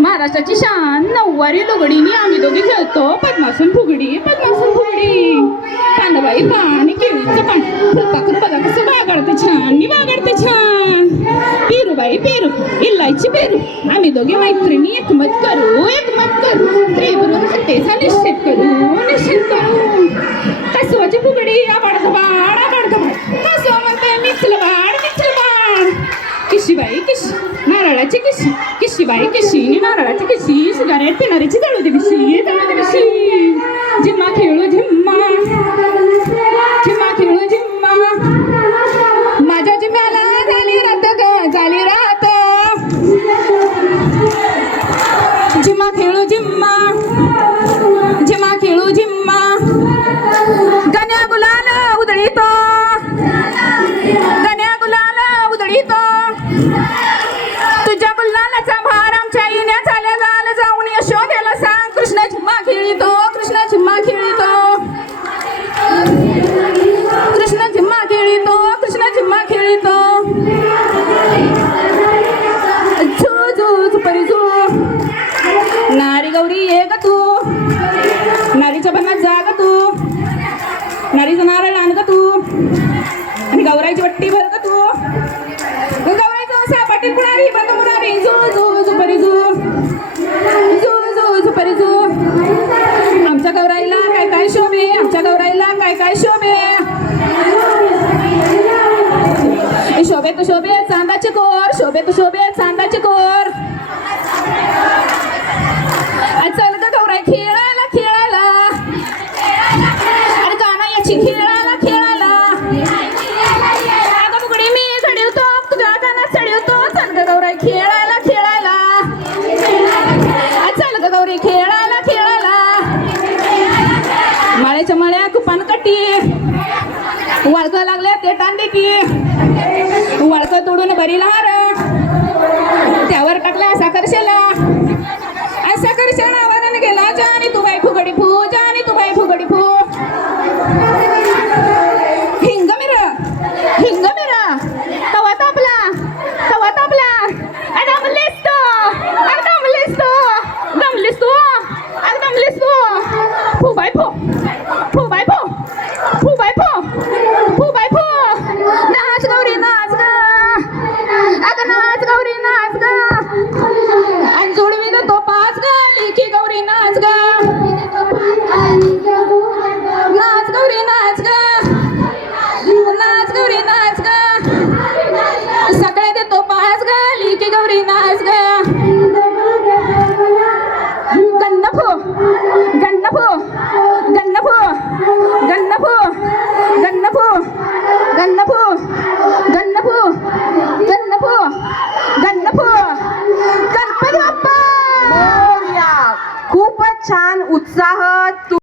महाराष्ट्राची शान नऊवारी लुगडीनी आम्ही दोघी खेळतो पद्मासन फुगडी पांडबाई पाणी केळीचं पान फुलपाखरू बघा कसं बागडते छान मी बागडते छान पेरूबाई पेरू इल्लायची पेरू आम्ही दोघी मैत्रिणी एकमत करू त्रिपुरून हत्तेचा निश्चित करू कसवाची फुगडी आबाड कसवा म्हणते मिचल बाड किशीबाई किशी नारळाची किशीबाई किशी नारळाची किशी सिगारेट पिणारीची जळू दे किशी झिम्मा खेळू झिम्मा माझ्या जिम्याला झाली रात झिम्मा खेळू झिम्मा गण्या गुलाल उधळीतो तुझ्या गुलालाचा भार आमच्या येण्या झाल्या झालं जाऊन यशोदेला सांग कृष्ण झिम्मा खेळितो झू परी झू नारी गौरी ये ग तू नारीच्या बनात जा ग तू नारीचं नारळ आण ग तू आणि गौराईची वट्टी भर ग तू सापाटी पुणारी बंद मुरारी झू परी झू आमच्या गौराईला काय शोभे शोभे चांदाचे चांदाचे कोर चल ग गौराई खेळायला अरे गाणं याची खेळायला अगं फुगडी मी मळ्याक पानकटी वळख लागले ते टांडे की वळख तोडून बरी लहार त्यावर टाकला साखर शेला साखर शेला वरण गेला जानी तू बाई फुगडी फू जानी तू बाई फुगडी फू हिंग मिरा तवा तापला दमलीस तू फू बाई फू नाच गौरी नाच ग अगं नाच गौरी नाच ग आणि जोडवी ग तो पाच ग लिखी गौरी नाच ग नाच गौरी नाच ग नाच गौरी नाच ग सगळे देतो पाच ग लिखी गौरी नाच ग